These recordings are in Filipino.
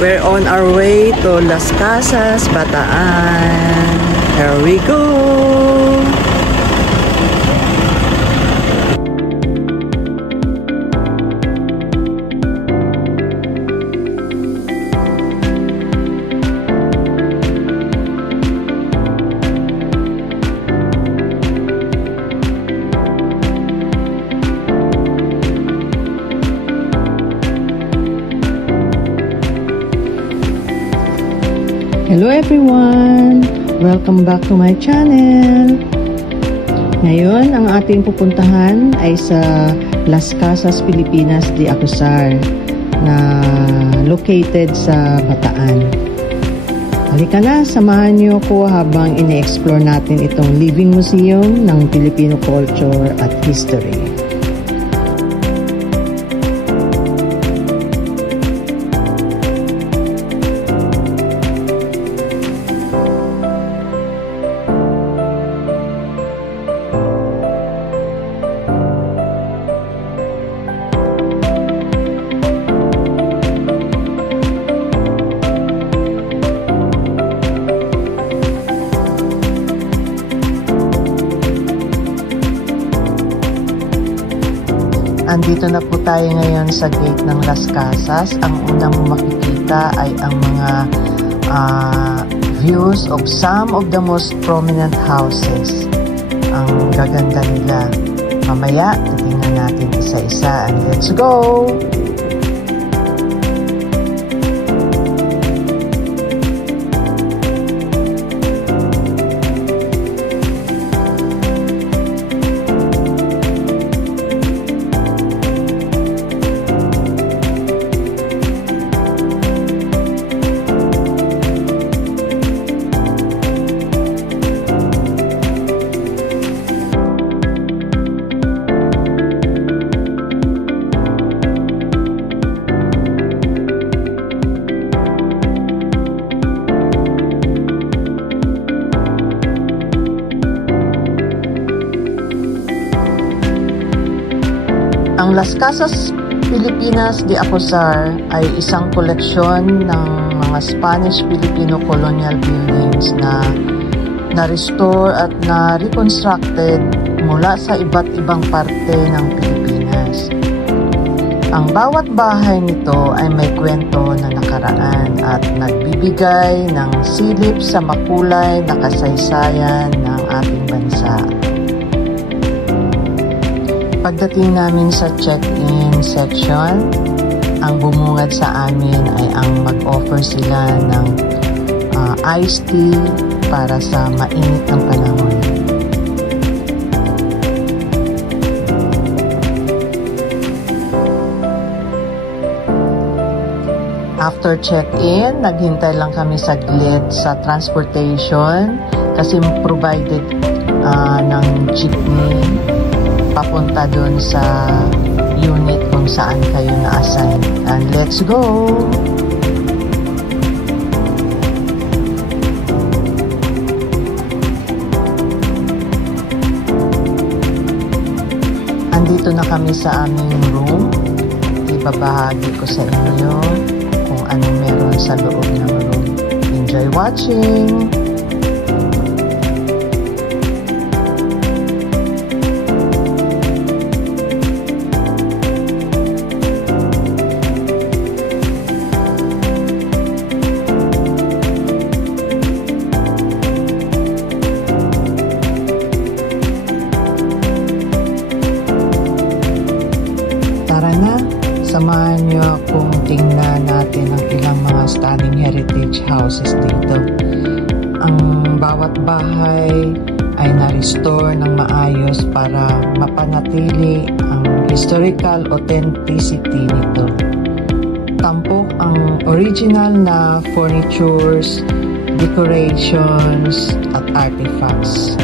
We're on our way to Las Casas, Bataan. Here we go! Hello everyone! Welcome back to my channel! Ngayon, ang ating pupuntahan ay sa Las Casas, Pilipinas de Acuzar na located sa Bataan. Halika na, samahan niyo ko habang ine-explore natin itong Living Museum ng Filipino Culture at History. Andito na po tayo ngayon sa gate ng Las Casas. Ang una mo makikita ay ang mga views of some of the most prominent houses. Ang gaganda nila. Mamaya, titingnan natin isa-isa. And let's go! Ang Las Casas, Pilipinas de Acuzar ay isang koleksyon ng mga Spanish-Filipino colonial buildings na na-restore at na-reconstructed mula sa iba't ibang parte ng Pilipinas. Ang bawat bahay nito ay may kwento na nakaraan at nagbibigay ng silip sa makulay na kasaysayan ng ating bansa. Pagdating namin sa check-in section, ang bumungad sa amin ay ang mag-offer sila ng iced tea para sa mainit ng panahon. After check-in, naghintay lang kami saglit sa transportation kasi provided ng jeepney papunta dun sa unit kung saan kayo na-assign. And let's go! Andito na kami sa aming room. Ibabahagi ko sa inyo kung anong meron sa loob ng room. Enjoy watching! Tara na, samahan niyo akong tingnan natin ang ilang mga stunning heritage houses dito. Ang bawat bahay ay na-restore ng maayos para mapanatili ang historical authenticity nito. Tampok ang original na furnitures, decorations at artifacts.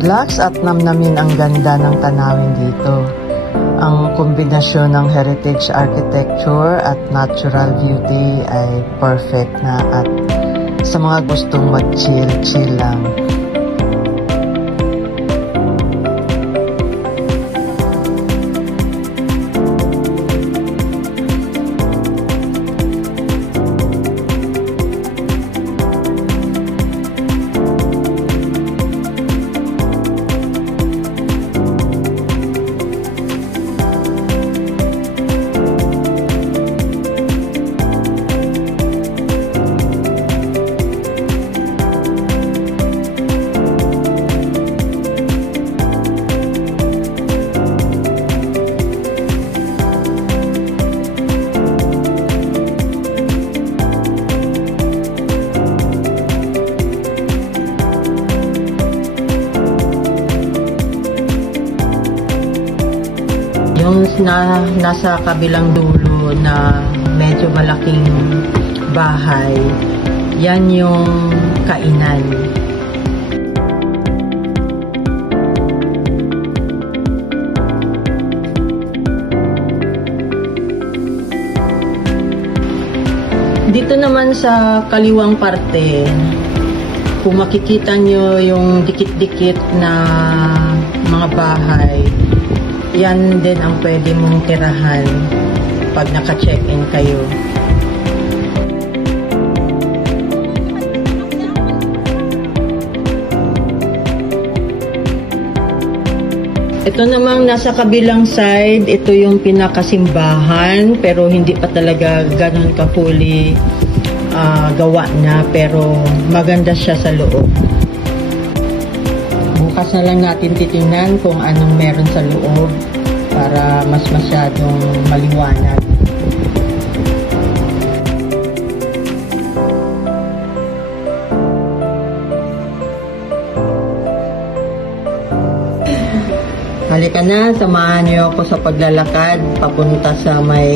mag-relax at namnamin ang ganda ng tanawin dito. Ang kombinasyon ng heritage architecture at natural beauty ay perfect na at sa mga gustong mag-chill lang. Yung nasa kabilang dulo na medyo malaking bahay, yan yung kainan. Dito naman sa kaliwang parte, kung makikita nyo yung dikit-dikit na mga bahay, yan din ang pwede mong tirahan pag naka-check-in kayo. Ito namang nasa kabilang side, ito yung pinakasimbahan, pero hindi pa talaga ganun ka-fully gawa na, pero maganda siya sa loob. Bukas na lang natin titingnan kung anong meron sa loob para mas masyadong maliwanag. Halika na, samahan niyo ako sa paglalakad papunta sa may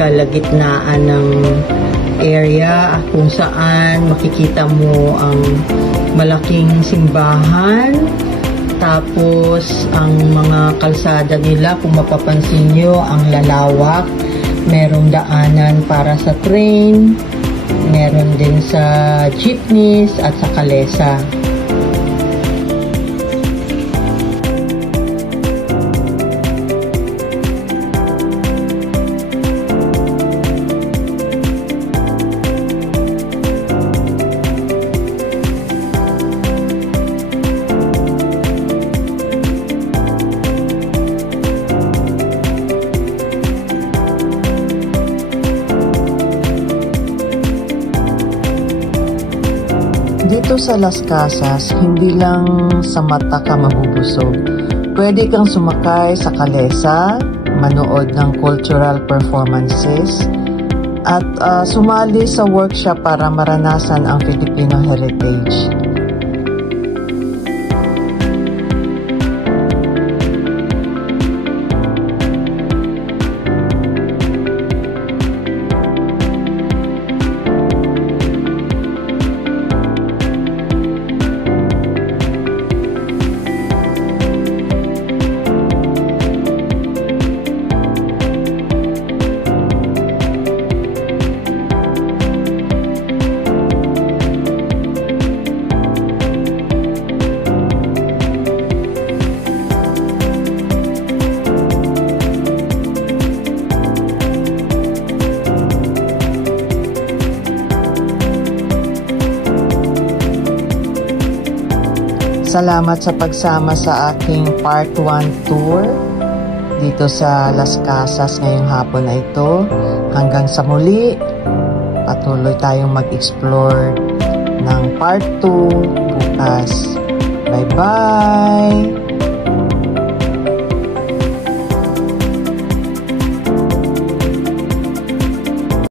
kalagitnaan ng area kung saan makikita mo ang malaking simbahan, tapos ang mga kalsada nila, kung mapapansin nyo, ang lalawak. Merong daanan para sa train, meron din sa jeepneys at sa kalesa. Dito sa Las Casas, hindi lang sa mata ka mabubusog. Pwede kang sumakay sa kalesa, manood ng cultural performances, at sumali sa workshop para maranasan ang Filipino heritage. Salamat sa pagsama sa aking Part 1 tour dito sa Las Casas ngayong hapon na ito. Hanggang sa muli, patuloy tayong mag-explore ng Part 2 bukas. Bye-bye!